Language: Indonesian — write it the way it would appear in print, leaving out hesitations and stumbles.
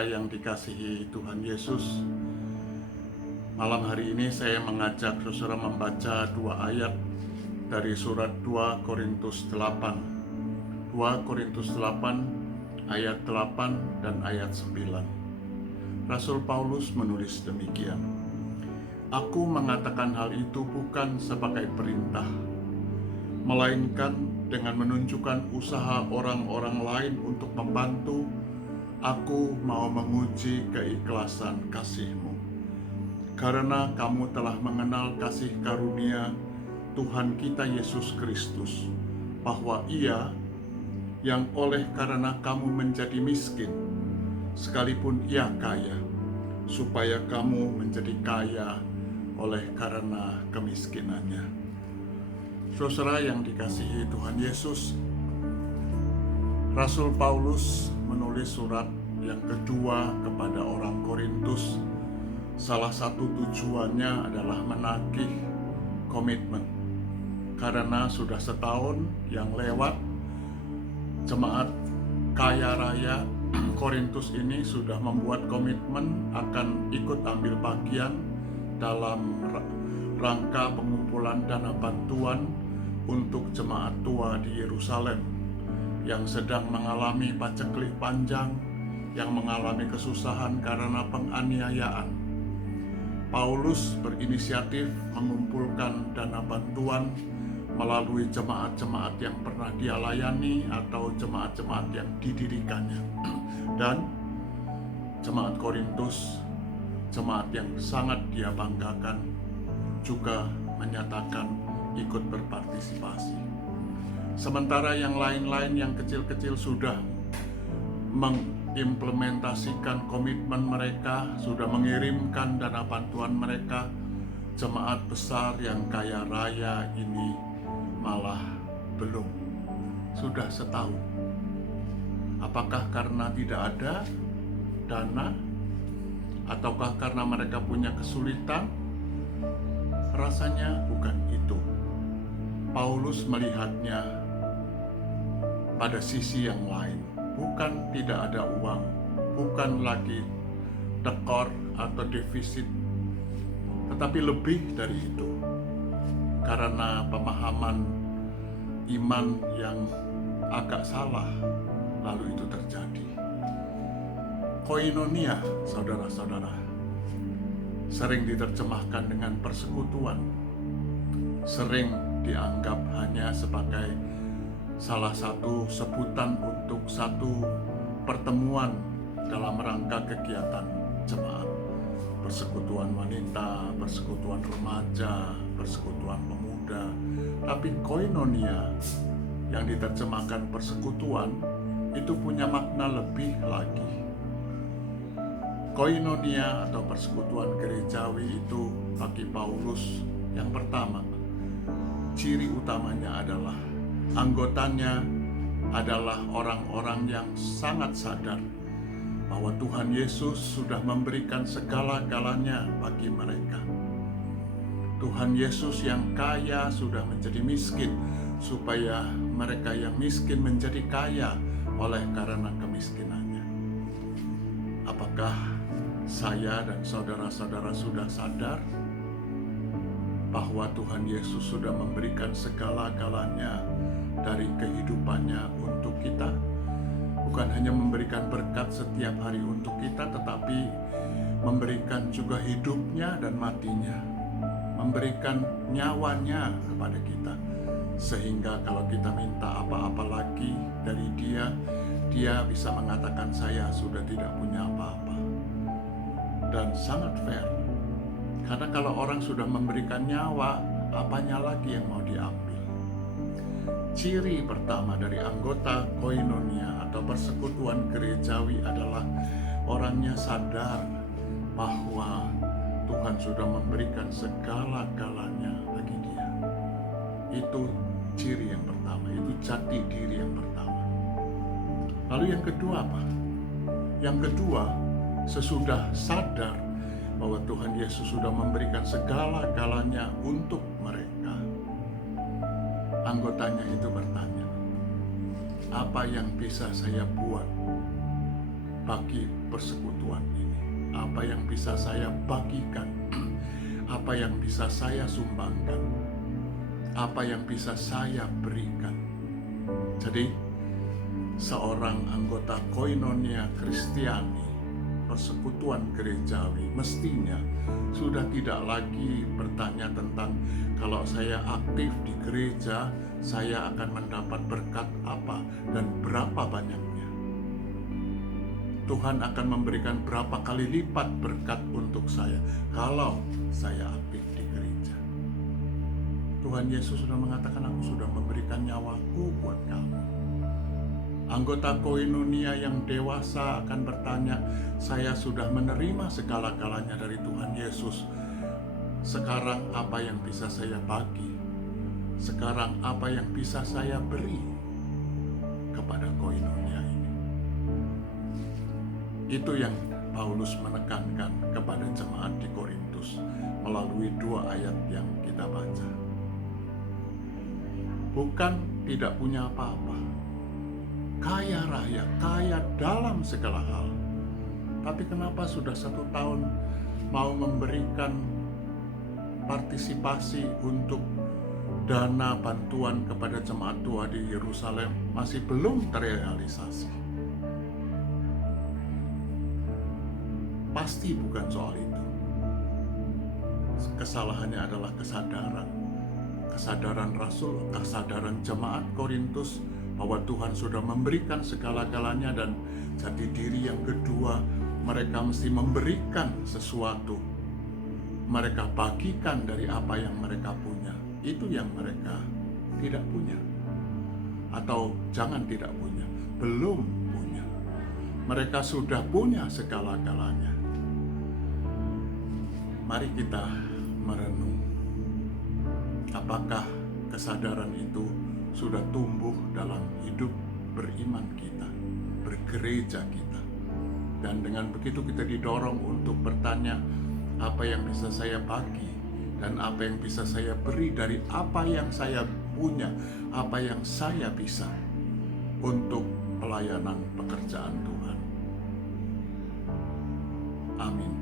Saudara yang dikasihi Tuhan Yesus, malam hari ini saya mengajak saudara membaca dua ayat dari surat 2 Korintus 8. 2 Korintus 8 ayat 8 dan ayat 9. Rasul Paulus menulis demikian: Aku mengatakan hal itu bukan sebagai perintah, melainkan dengan menunjukkan usaha orang-orang lain untuk membantu. Aku mau menguji keikhlasan kasih-Mu, karena kamu telah mengenal kasih karunia Tuhan kita Yesus Kristus, bahwa Ia yang oleh karena kamu menjadi miskin, sekalipun Ia kaya, supaya kamu menjadi kaya oleh karena kemiskinannya. Saudara yang dikasihi Tuhan Yesus, Rasul Paulus menulis surat yang kedua kepada orang Korintus. Salah satu tujuannya adalah menagih komitmen, karena sudah setahun yang lewat jemaat kaya raya Korintus ini sudah membuat komitmen akan ikut ambil bagian dalam rangka pengumpulan dana bantuan untuk jemaat tua di Yerusalem yang sedang mengalami paceklik panjang, yang mengalami kesusahan karena penganiayaan. Paulus berinisiatif mengumpulkan dana bantuan melalui jemaat-jemaat yang pernah dia layani atau jemaat-jemaat yang didirikannya. Dan jemaat Korintus, jemaat yang sangat dia banggakan, juga menyatakan ikut berpartisipasi. Sementara yang lain-lain yang kecil-kecil sudah mengimplementasikan komitmen mereka, sudah mengirimkan dana bantuan mereka, jemaat besar yang kaya raya ini malah belum. Sudah setahun. Apakah karena tidak ada dana? Ataukah karena mereka punya kesulitan? Rasanya bukan itu. Paulus melihatnya pada sisi yang lain. Bukan tidak ada uang, bukan lagi tekor atau defisit, tetapi lebih dari itu. Karena pemahaman iman yang agak salah, lalu itu terjadi. Koinonia, saudara-saudara, sering diterjemahkan dengan persekutuan, sering dianggap hanya sebagai salah satu sebutan untuk satu pertemuan dalam rangka kegiatan jemaat. Persekutuan wanita, persekutuan remaja, persekutuan pemuda. Tapi koinonia yang diterjemahkan persekutuan itu punya makna lebih lagi. Koinonia atau persekutuan gerejawi itu bagi Paulus yang pertama, ciri utamanya adalah anggotanya adalah orang-orang yang sangat sadar bahwa Tuhan Yesus sudah memberikan segala-galanya bagi mereka. Tuhan Yesus yang kaya sudah menjadi miskin, supaya mereka yang miskin menjadi kaya oleh karena kemiskinannya. Apakah saya dan saudara-saudara sudah sadar bahwa Tuhan Yesus sudah memberikan segala-galanya dari kehidupannya untuk kita? Bukan hanya memberikan berkat setiap hari untuk kita, tetapi memberikan juga hidupnya dan matinya, memberikan nyawanya kepada kita, sehingga kalau kita minta apa-apa lagi dari Dia, Dia bisa mengatakan saya sudah tidak punya apa-apa. Dan sangat fair, karena kalau orang sudah memberikan nyawa, apanya lagi yang mau diambil? Ciri pertama dari anggota koinonia atau persekutuan gerejawi adalah orangnya sadar bahwa Tuhan sudah memberikan segala-galanya bagi dia. Itu ciri yang pertama, itu jati diri yang pertama. Lalu yang kedua apa? Yang kedua, sesudah sadar bahwa Tuhan Yesus sudah memberikan segala-galanya untuk mereka, anggotanya itu bertanya, apa yang bisa saya buat bagi persekutuan ini? Apa yang bisa saya bagikan? Apa yang bisa saya sumbangkan? Apa yang bisa saya berikan? Jadi, seorang anggota koinonia Kristiani, persekutuan gerejawi, mestinya sudah tidak lagi bertanya tentang kalau saya aktif di gereja, saya akan mendapat berkat apa dan berapa banyaknya. Tuhan akan memberikan berapa kali lipat berkat untuk saya kalau saya aktif di gereja. Tuhan Yesus sudah mengatakan, aku sudah memberikan nyawaku buat kamu. Anggota koinonia yang dewasa akan bertanya, saya sudah menerima segala-galanya dari Tuhan Yesus. Sekarang apa yang bisa saya bagi? Sekarang apa yang bisa saya beri kepada koinonia ini? Itu yang Paulus menekankan kepada jemaat di Korintus melalui 2 ayat yang kita baca. Bukan tidak punya apa-apa, kaya raya, kaya dalam segala hal. Tapi kenapa sudah 1 tahun mau memberikan partisipasi untuk dana bantuan kepada jemaat tua di Yerusalem masih belum terrealisasi? Pasti bukan soal itu. Kesalahannya adalah kesadaran Rasul, kesadaran jemaat Korintus bahwa Tuhan sudah memberikan segala-galanya, dan jati diri yang kedua, mereka mesti memberikan sesuatu. Mereka bagikan dari apa yang mereka punya. Itu yang mereka tidak punya. Atau jangan tidak punya, belum punya. Mereka sudah punya segala-galanya. Mari kita merenung. Apakah kesadaran itu sudah tumbuh dalam hidup beriman kita, bergereja kita? Dan dengan begitu kita didorong untuk bertanya, apa yang bisa saya bagi dan apa yang bisa saya beri dari apa yang saya punya, apa yang saya bisa untuk pelayanan pekerjaan Tuhan. Amin.